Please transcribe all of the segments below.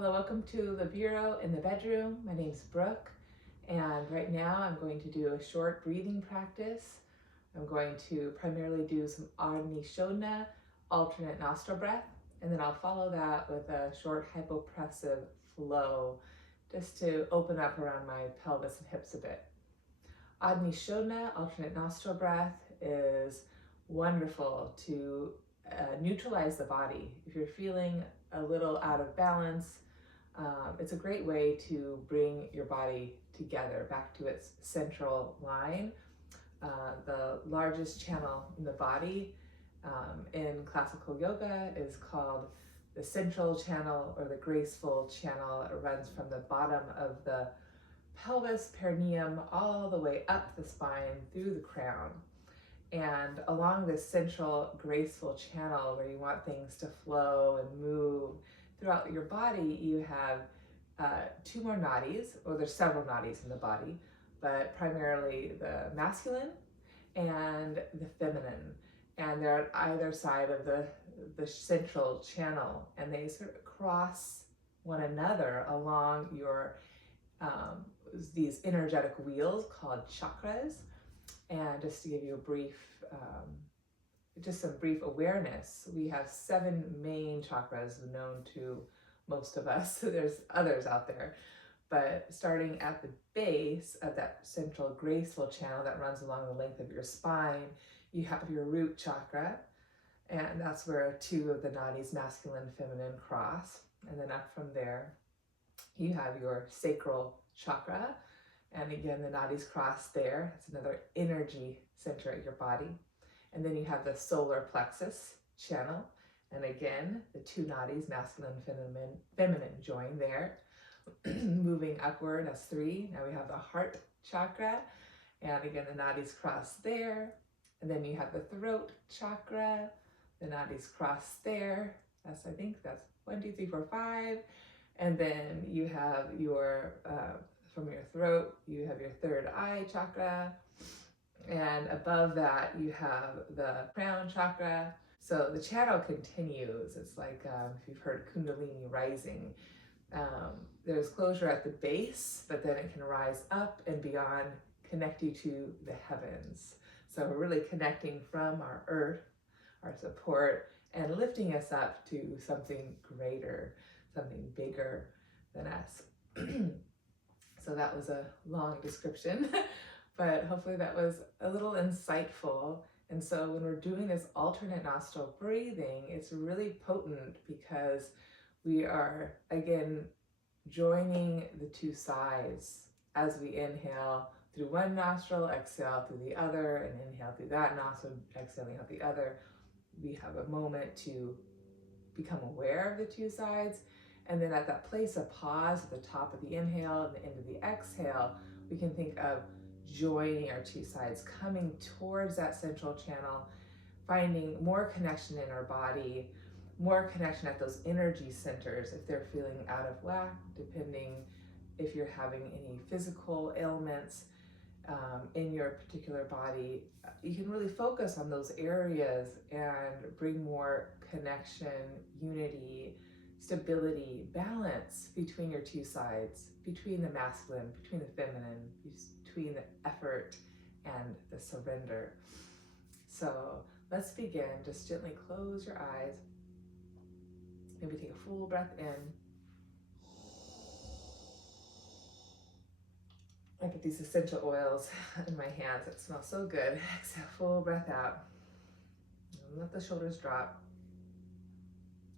Hello, welcome to the bureau in the bedroom. My name's Brooke, and right now I'm going to do a short breathing practice. I'm going to primarily do some shodana, alternate nostril breath, and then I'll follow that with a short hypopressive flow, just to open up around my pelvis and hips a bit. Shodana, alternate nostril breath, is wonderful to neutralize the body. If you're feeling a little out of balance, it's a great way to bring your body together back to its central line. The largest channel in the body in classical yoga is called the central channel or the graceful channel. It runs from the bottom of the pelvis, perineum, all the way up the spine through the crown. And along this central graceful channel where you want things to flow and move throughout your body, you have two more nadis, or there's several nadis in the body, but primarily the masculine and the feminine. And they're at either side of the central channel, and they sort of cross one another along your these energetic wheels called chakras. And just to give you a brief, just some brief awareness, we have 7 main chakras known to most of us. There's others out there, but starting at the base of that central graceful channel that runs along the length of your spine, you have your root chakra, and that's where 2 of the nadis, masculine and feminine, cross. And then up from there, you have your sacral chakra. And again, the nadis cross there. It's another energy center at your body. And then you have the solar plexus channel. And again, the 2 nadis, masculine and feminine, join there. Moving upward, that's 3. Now we have the heart chakra. And again, the nadis cross there. And then you have the throat chakra. The nadis cross there. I think that's 1, 2, 3, 4, 5. And then you have your from your throat, you have your 3rd eye chakra, and above that you have the crown chakra. So the channel continues. It's like if you've heard Kundalini rising, there's closure at the base, but then it can rise up and beyond, connect you to the heavens. So we're really connecting from our earth, our support, and lifting us up to something greater, something bigger than us. So that was a long description, but hopefully that was a little insightful. And so when we're doing this alternate nostril breathing, it's really potent because we are, again, joining the 2 sides as we inhale through one nostril, exhale through the other, and inhale through that nostril, exhaling out the other. We have a moment to become aware of the 2 sides. And then at that place of pause at the top of the inhale and the end of the exhale, we can think of joining our 2 sides, coming towards that central channel, finding more connection in our body, more connection at those energy centers if they're feeling out of whack, depending if you're having any physical ailments in your particular body. You can really focus on those areas and bring more connection, unity, stability, balance between your 2 sides, between the masculine, between the feminine, between the effort and the surrender. So let's begin. Just gently close your eyes. Maybe take a full breath in. I get these essential oils in my hands that smell so good. Exhale, full breath out. And let the shoulders drop.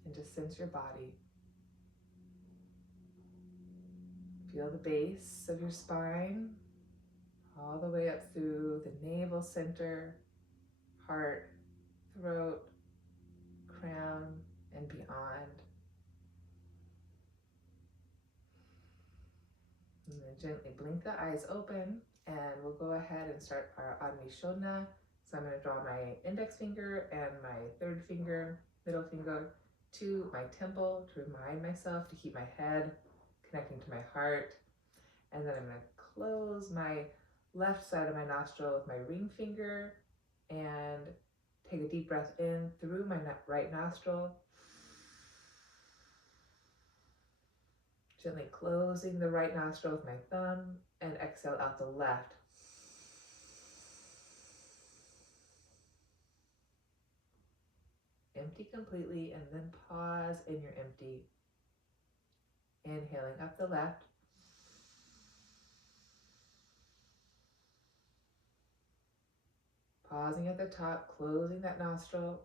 And just sense your body. Feel the base of your spine, all the way up through the navel center, heart, throat, crown, and beyond. And then gently blink the eyes open, and we'll go ahead and start our shodana. So I'm going to draw my index finger and my 3rd finger, middle finger, to my temple to remind myself to keep my head connecting to my heart. And then I'm going to close my left side of my nostril with my ring finger and take a deep breath in through my right nostril. Gently closing the right nostril with my thumb and exhale out the left. Empty completely and then pause in your empty. Inhaling up the left. Pausing at the top, closing that nostril,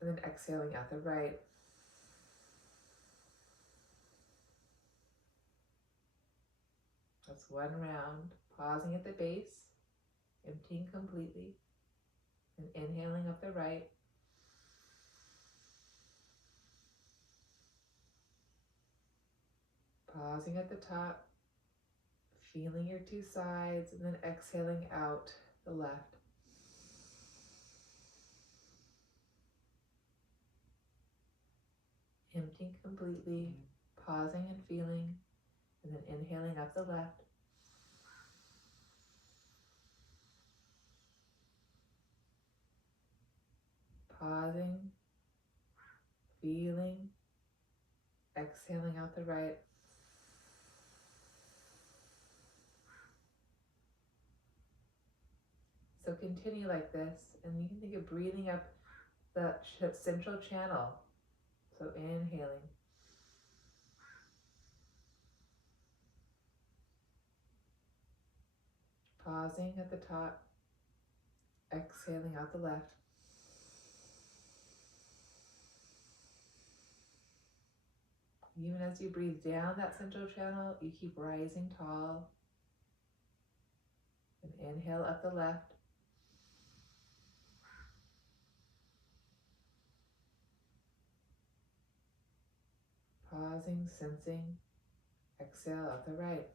and then exhaling out the right. That's one round. Pausing at the base, emptying completely, and inhaling up the right. Pausing at the top, feeling your two sides, and then exhaling out the left. Emptying completely, pausing and feeling, and then inhaling up the left. Pausing, feeling, exhaling out the right. So continue like this, and you can think of breathing up the central channel. So inhaling. Pausing at the top, exhaling out the left. Even as you breathe down that central channel, you keep rising tall. And inhale up the left. Pausing, sensing, exhale out the right.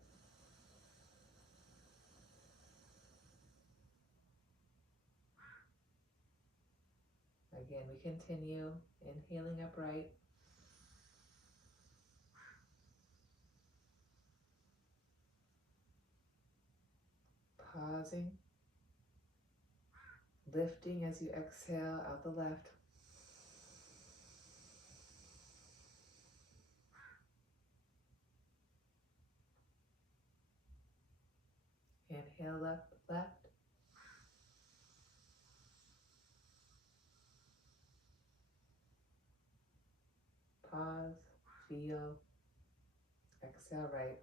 Again, we continue, inhaling upright. Pausing, lifting as you exhale out the left. Inhale up, left. Pause, feel, exhale right.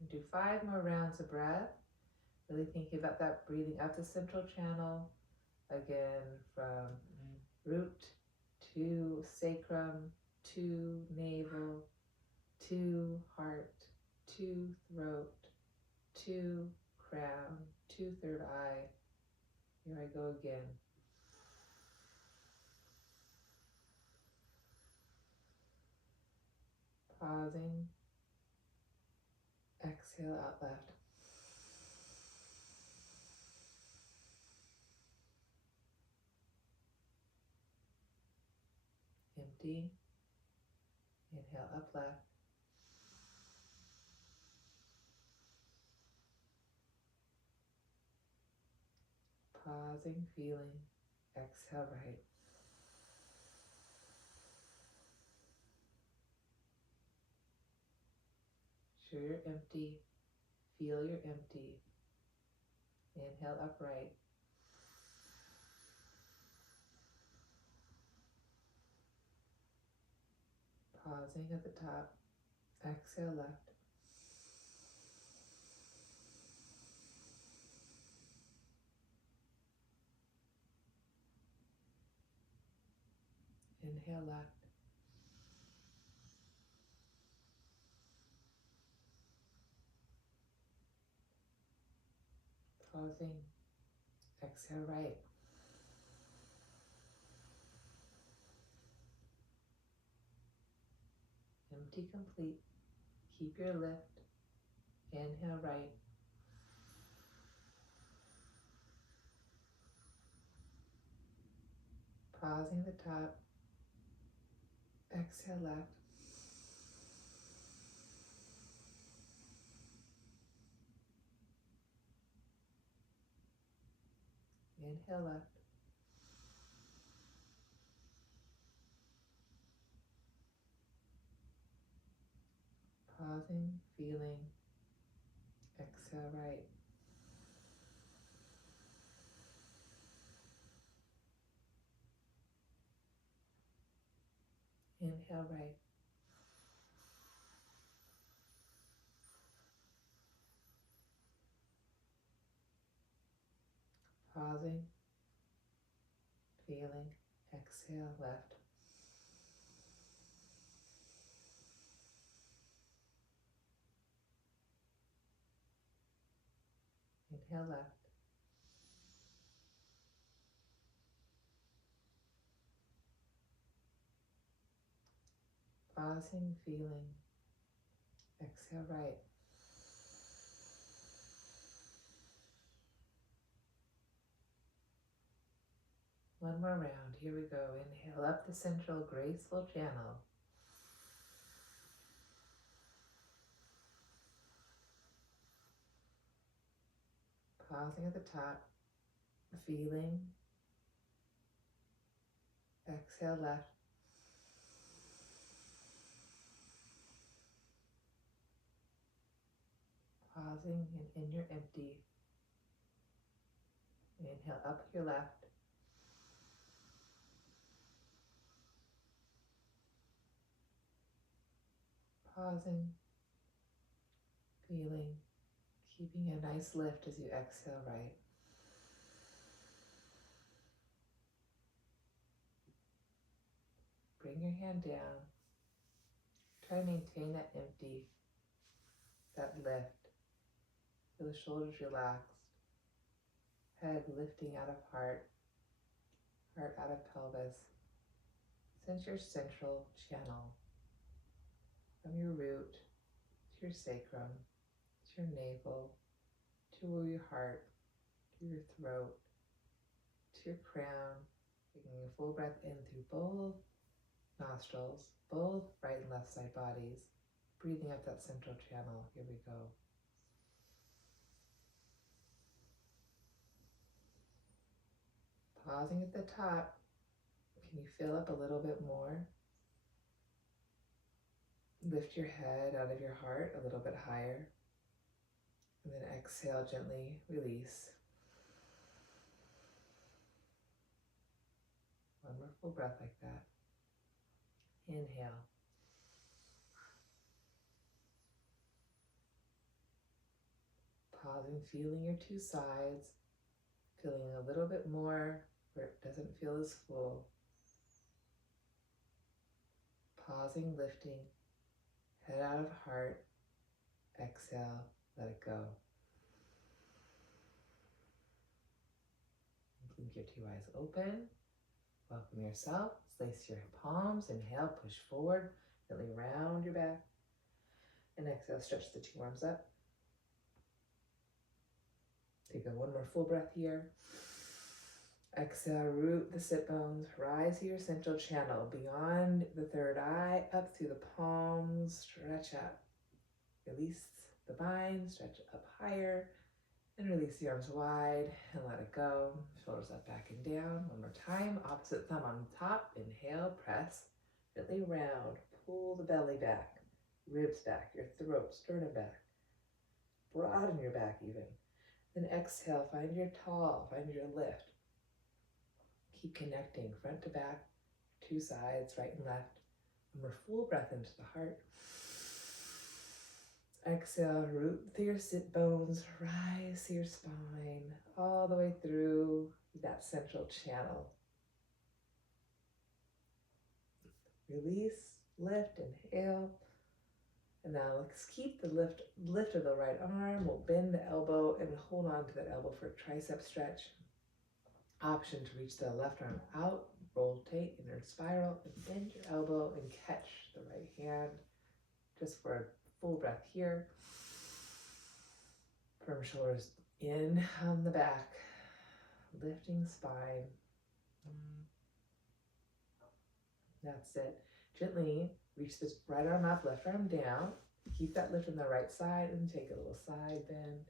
And do 5 more rounds of breath. Really thinking about that breathing up the central channel. Again, from root to sacrum, to navel, to heart, to throat, to crown, to third eye. Here I go again. Pausing. Exhale out left. Empty. Inhale up left. Pausing, feeling. Exhale right. Sure you're empty. Feel you're empty. Inhale upright. Pausing at the top. Exhale left. Inhale left. Pausing. Exhale right. Empty complete. Keep your lift. Inhale right. Pausing at the top. Exhale left. Inhale left. Pausing, feeling, exhale right. Inhale right. Pausing, feeling, exhale left. Inhale left. Pausing, feeling, exhale right. One more round. Here we go. Inhale up the central graceful channel. Pausing at the top. Feeling. Exhale left. Pausing and in your empty. Inhale up your left. Pausing. Feeling. Keeping a nice lift as you exhale right. Bring your hand down. Try to maintain that empty, that lift. Feel the shoulders relaxed. Head lifting out of heart. Heart out of pelvis. Sense your central channel. From your root to your sacrum, to your navel, to your heart, to your throat, to your crown. Taking a full breath in through both nostrils, both right and left side bodies. Breathing up that central channel. Here we go. Pausing at the top. Can you fill up a little bit more? Lift your head out of your heart a little bit higher. And then exhale, gently release. One more full breath like that. Inhale. Pausing, feeling your two sides. Feeling a little bit more where it doesn't feel as full. Pausing, lifting. Head out of heart. Exhale, let it go. Blink your two eyes open. Welcome yourself. Place your palms. Inhale, push forward. Gently round your back. And exhale, stretch the two arms up. Take one more full breath here. Exhale, root the sit bones. Rise to your central channel. Beyond the third eye, up through the palms. Stretch up. Release the bind. Stretch up higher. And release the arms wide and let it go. Shoulders up, back, and down. One more time. Opposite thumb on top. Inhale, press. Gently round. Pull the belly back. Ribs back. Your throat, sternum back. Broaden your back even. Then exhale. Find your tall. Find your lift. Keep connecting front to back. Two sides, right and left. One more full breath into the heart. Exhale, root through your sit bones, rise to your spine, all the way through that central channel. Release, lift, inhale. And now let's keep the lift of the right arm. We'll bend the elbow and hold on to that elbow for a tricep stretch. Option to reach the left arm out, rotate inward spiral, and bend your elbow and catch the right hand just for a full breath here. Firm shoulders in on the back, lifting spine. That's it. Gently reach this right arm up, left arm down. Keep that lift on the right side and take a little side bend.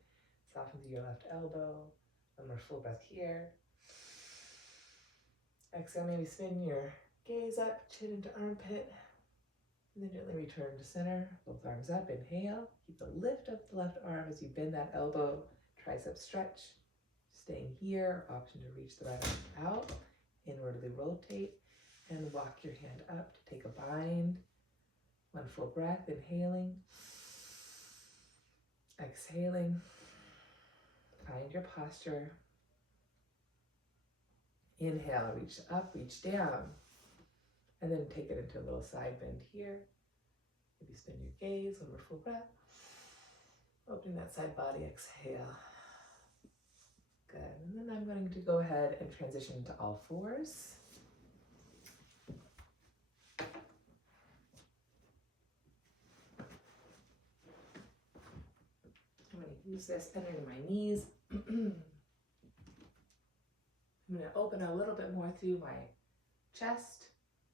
Soften through your left elbow. One more full breath here. Exhale, maybe spin your gaze up, chin into armpit. And then gently return to center, both arms up, inhale. Keep the lift of the left arm as you bend that elbow, tricep stretch. Staying here, option to reach the right arm out, inwardly rotate, and walk your hand up to take a bind. One full breath, inhaling, exhaling. Find your posture. Inhale, reach up, reach down, and then take it into a little side bend here. Maybe spin your gaze, one more full breath. Opening that side body, exhale. Good, and then I'm going to go ahead and transition to all fours. I'm going to use this under my knees. I'm going to open a little bit more through my chest,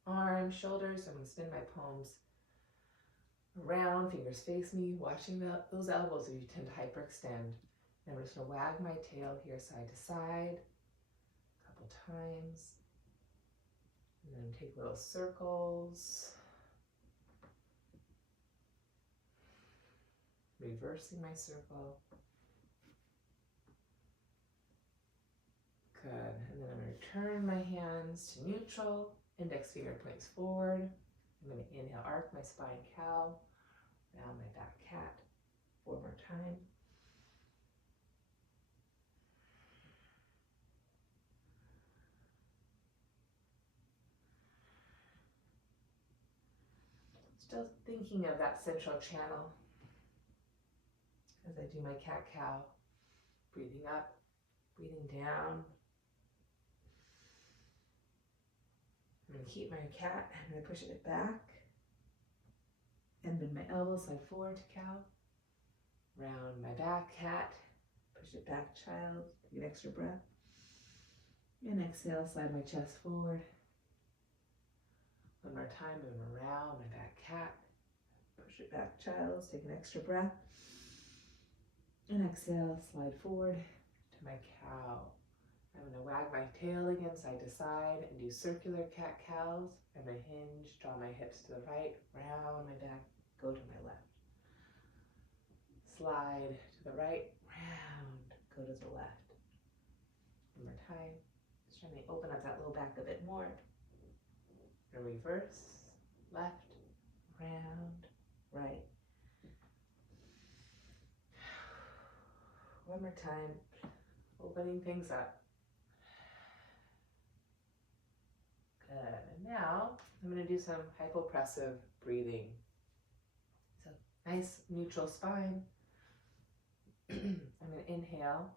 arms, shoulders. I'm going to spin my palms around, fingers face me, watching those elbows if you tend to hyperextend. And I'm just going to wag my tail here side to side a couple times. And then take little circles. Reversing my circle. Good. And then I'm going to turn my hands to neutral. Index finger points forward. I'm going to inhale, arc my spine, cow. Round my back, cat. 4 more times. Still thinking of that central channel as I do my cat-cow. Breathing up, breathing down. I'm going to keep my cat. I'm going to push it back. And bend my elbow, slide forward to cow. Round my back, cat. Push it back, child. Take an extra breath. And exhale, slide my chest forward. One more time, I'm going to round my back, cat. Push it back, child. Take an extra breath. And exhale, slide forward to my cow. I'm going to wag my tail again side to side and do circular cat-cows. I'm going to hinge, draw my hips to the right, round my back, go to my left. Slide to the right, round, go to the left. One more time. Just trying to open up that low back a bit more. And reverse, left, round, right. One more time, opening things up. Good, and now I'm going to do some hypopressive breathing. So nice neutral spine. I'm going to inhale,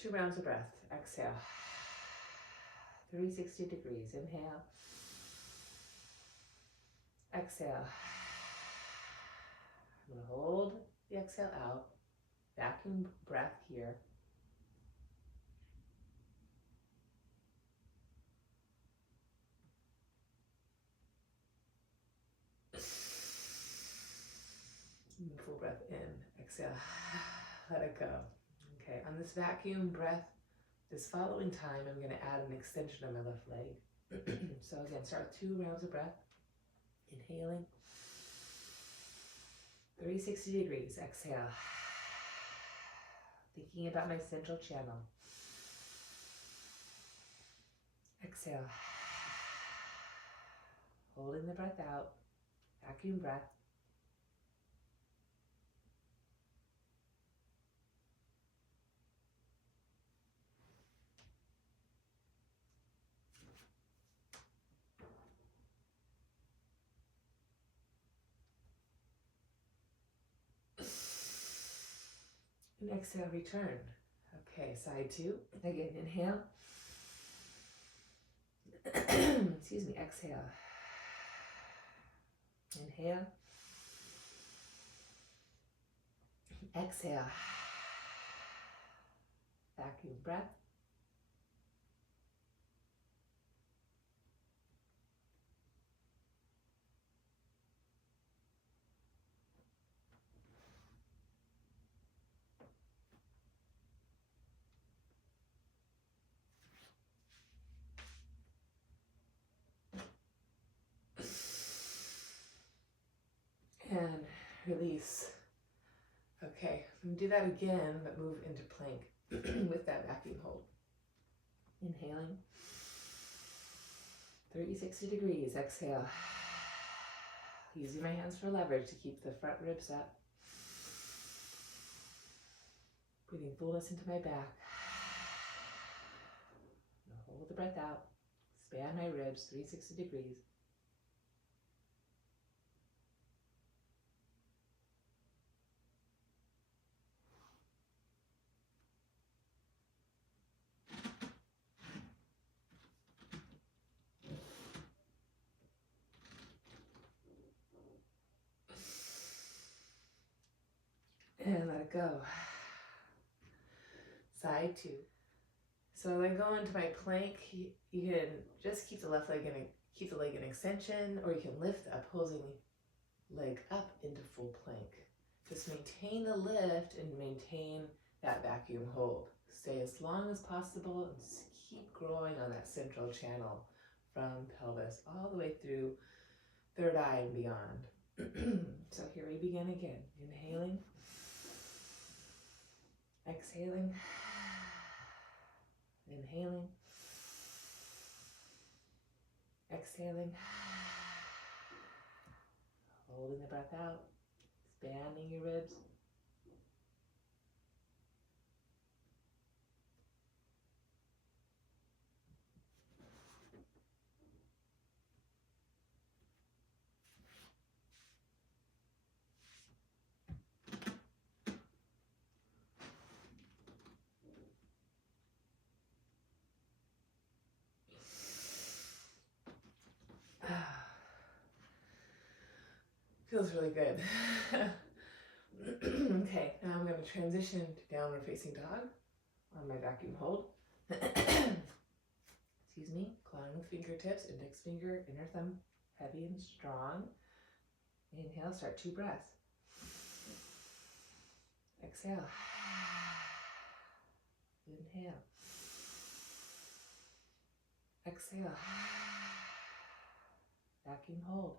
2 rounds of breath, exhale, 360 degrees, inhale, exhale. I'm going to hold the exhale out, vacuum breath here. Full breath in, exhale, let it go. Okay, on this vacuum breath, this following time, I'm going to add an extension on my left leg. So again, start with 2 rounds of breath. Inhaling, 360 degrees, exhale. Thinking about my central channel. Exhale. Holding the breath out, vacuum breath. And exhale, return. Okay, side 2. Again, inhale. Excuse me, exhale. Inhale. Exhale. Vacuum breath. release. Okay, do that again, but move into plank with that vacuum hold. Inhaling. 360 degrees, exhale. Using my hands for leverage to keep the front ribs up. Breathing fullness into my back. Hold the breath out. Expand my ribs, 360 degrees. And let it go. Side two. So when I go into my plank, you can just keep the left leg in extension, or you can lift the opposing leg up into full plank. Just maintain the lift and maintain that vacuum hold. Stay as long as possible and just keep growing on that central channel from pelvis all the way through third eye and beyond. So here we begin again. Inhaling. Exhaling. Inhaling. Exhaling. Holding the breath out. Expanding your ribs. Feels really good. Okay, now I'm going to transition to downward facing dog on my vacuum hold. Excuse me, clawing with fingertips, index finger, inner thumb, heavy and strong. Inhale, start 2 breaths. Exhale. Inhale. Exhale. Vacuum hold.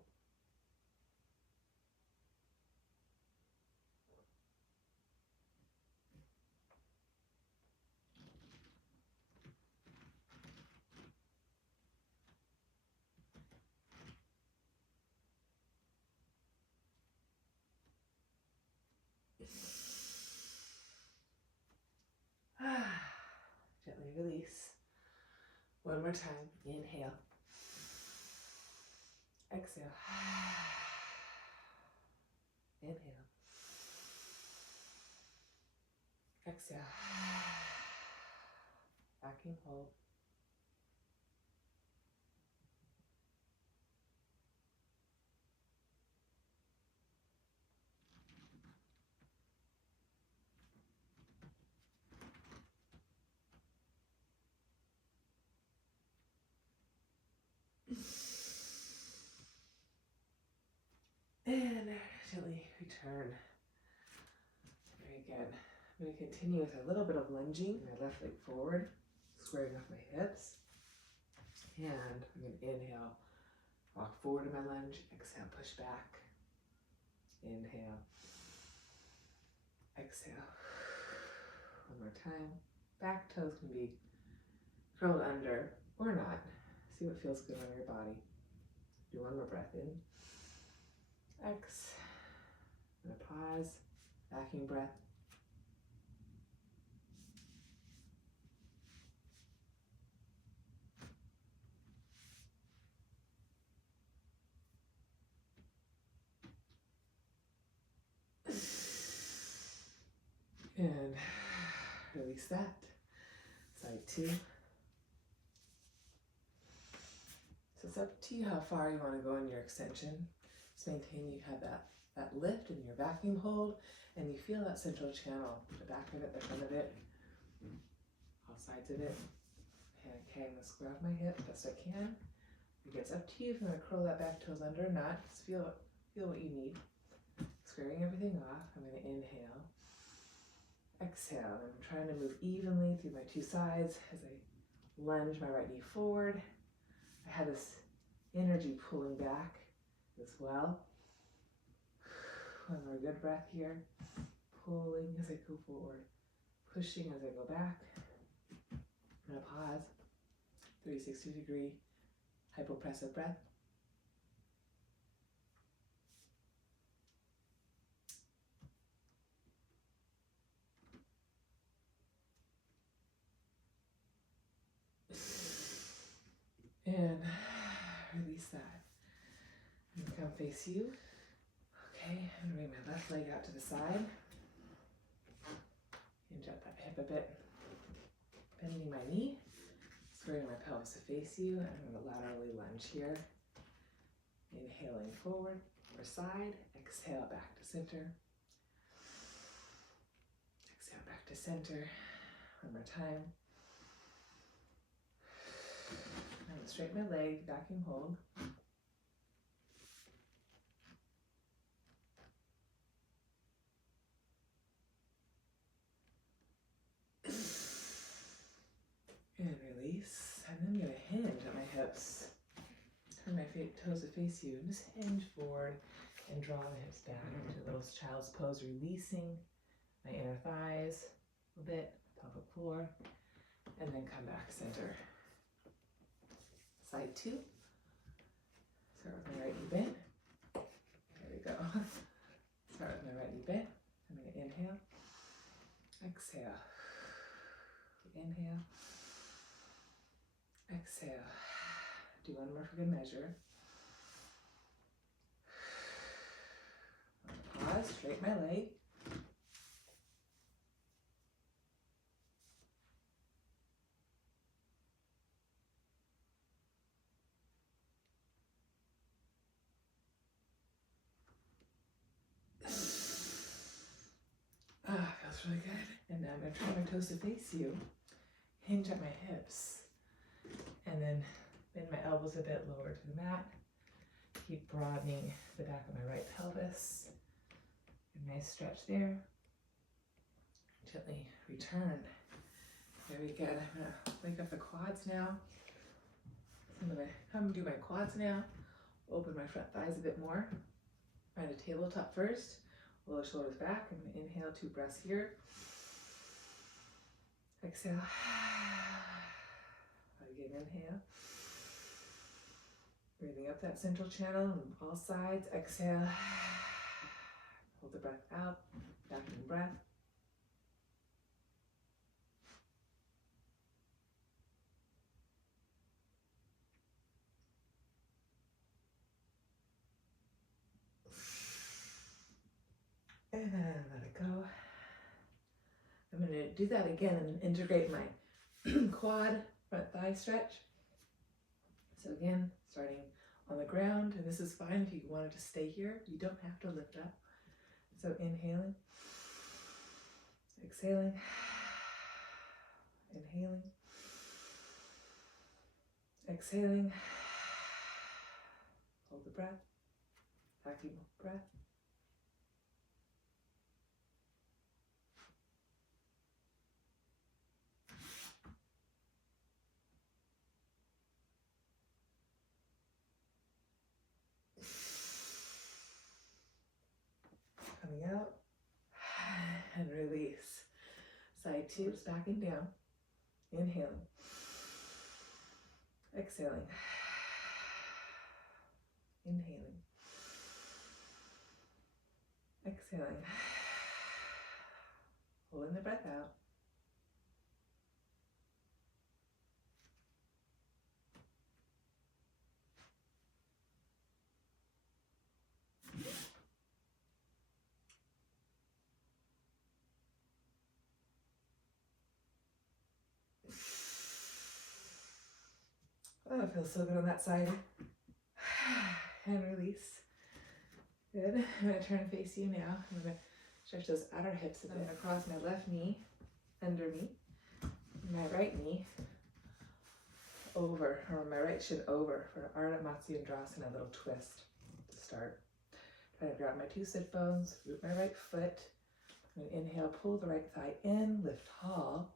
Gently release. One more time. Inhale. Exhale. Inhale. Exhale. Vacuum hold. And gently return. Very good. I'm going to continue with a little bit of lunging. My left leg forward, squaring off my hips. And I'm going to inhale, walk forward in my lunge. Exhale, push back. Inhale. Exhale. One more time. Back toes can be curled under or not. See what feels good on your body. Do one more breath in. X. I'm going to pause. Vacuum breath. And release that. Side 2. So it's up to you how far you want to go in your extension. Just maintain you have that lift in your vacuum hold, and you feel that central channel, the back of it, the front of it, all sides of it. Okay, I'm going to square off my hip best I can. It's up to you if you want to curl that back toes under or not. Just feel what you need. Squaring everything off. I'm going to inhale. Exhale. I'm trying to move evenly through my 2 sides as I lunge my right knee forward. I have this energy pulling back as well. One more good breath here. Pulling as I go forward, pushing as I go back. I'm going to pause. 360-degree hypopressive breath. And release that. And come face you. Okay, I'm gonna bring my left leg out to the side. Hinge up that hip a bit. Bending my knee. Squaring my pelvis to face you. I'm gonna laterally lunge here. Inhaling forward or side. Exhale back to center. Exhale back to center. One more time. I'm gonna straighten my leg, vacuum hold. And release. And then I'm going to hinge at my hips. Turn my toes to face you and just hinge forward and draw the hips back into a little child's pose, releasing my inner thighs a little bit, pelvic floor, and then come back center. Side two. Start with my right knee bent. There we go. Start with my right knee bent. I'm going to inhale. Exhale. Inhale. Exhale. Do one more for good measure. Pause, straighten my leg. Feels really good. And now I'm going to turn my toes to face you. Hinge at my hips. And then bend my elbows a bit lower to the mat. Keep broadening the back of my right pelvis. A nice stretch there. Gently return. Very good. I'm going to wake up the quads now. I'm going to come do my quads now. Open my front thighs a bit more. Find a tabletop first. Roll the shoulders back. I'm going to inhale 2 breaths here. Exhale. Again, inhale. Breathing up that central channel on all sides. Exhale. Hold the breath out. Vacuum breath. And let it go. I'm going to do that again and integrate my quad, front thigh stretch. So again, starting on the ground, and this is fine if you wanted to stay here. You don't have to lift up. So inhaling, exhaling, inhaling, exhaling. Hold the breath, vacuum breath. Coming out and release. Side two, just backing down. Inhaling. Exhaling. Inhaling. Exhaling. Holding the breath out. Oh, it feels so good on that side. And release. Good. I'm going to turn and face you now. I'm going to stretch those outer hips a bit. I'm going to cross my left knee under me, my right knee over, or my right shin over for Ardha Matsyendrasana, a little twist to start. Try to grab my 2 sit bones, root my right foot. I'm going to inhale, pull the right thigh in, lift tall.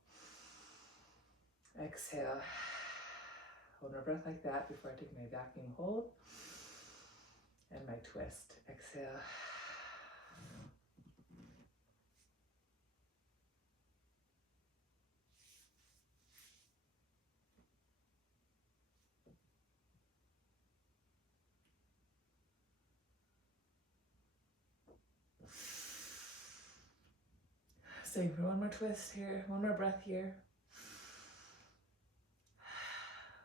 Exhale. Hold my breath like that before I take my vacuum hold. And my twist. Exhale. relaxing for one more twist here, one more breath here.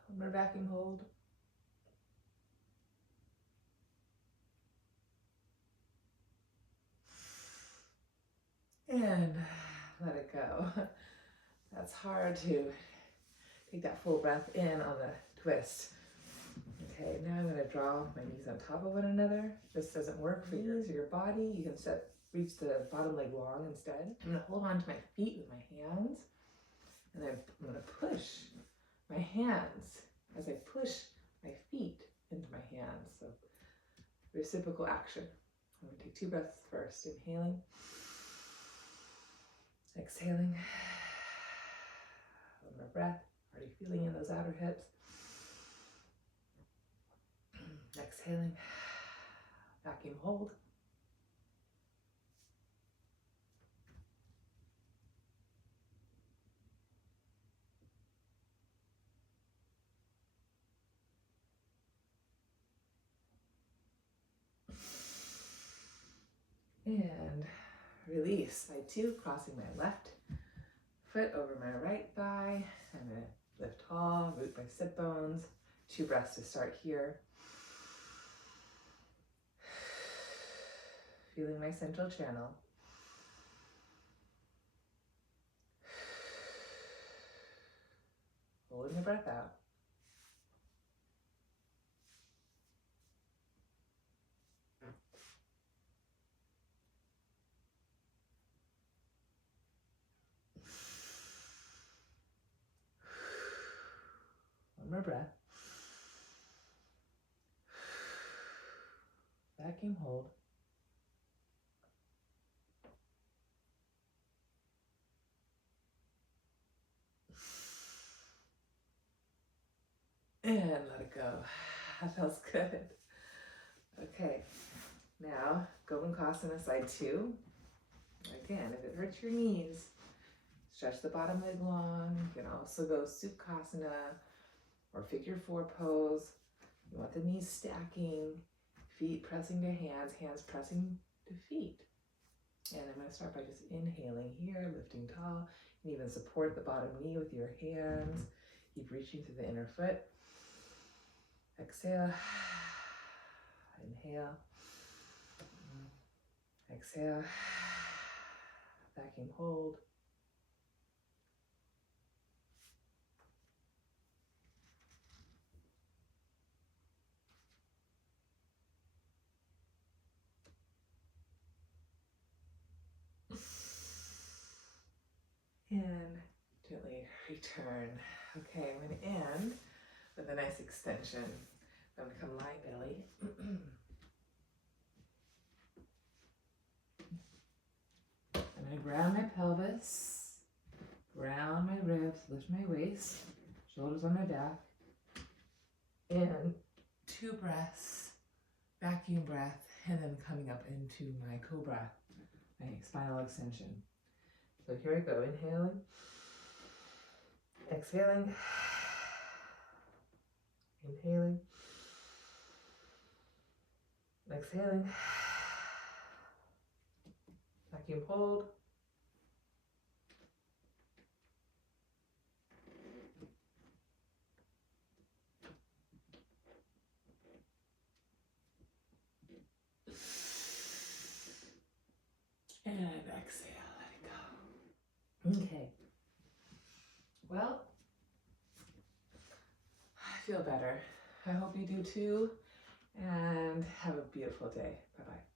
One more vacuum hold. And let it go. That's hard to take that full breath in on the twist. Okay, now I'm going to draw my knees on top of one another. This doesn't work for yours or your body. You can reach the bottom leg long instead. I'm going to hold on to my feet with my hands. And then I'm going to push my hands as I push my feet into my hands. So reciprocal action. I'm going to take 2 breaths first. Inhaling. Exhaling. One more breath. Already feeling in those outer hips. Exhaling. Vacuum hold. And release. Side 2, crossing my left foot over my right thigh. I'm going to lift tall, root my sit bones. 2 breaths to start here. Feeling my central channel. Holding the breath out. One more breath. Vacuum hold. And let it go. That feels good. Okay, now gomukasana side 2. Again, if it hurts your knees, stretch the bottom leg long. You can also go sukhasana or figure 4 pose. You want the knees stacking, feet pressing to hands, hands pressing to feet. And I'm going to start by just inhaling here, lifting tall. You can even support the bottom knee with your hands. Keep reaching through the inner foot. Exhale. Inhale. Exhale. Vacuum hold. And gently return. Okay, I'm going to end with a nice extension. I'm going to come lie belly. I'm going to ground my pelvis, ground my ribs, lift my waist, shoulders on my back. And 2 breaths, vacuum breath, and then coming up into my cobra, my spinal extension. So here I go, inhaling, exhaling, inhaling, exhaling, vacuum hold, and exhale, let it go. Okay, well, I feel better. I hope you do too, and have a beautiful day. Bye-bye.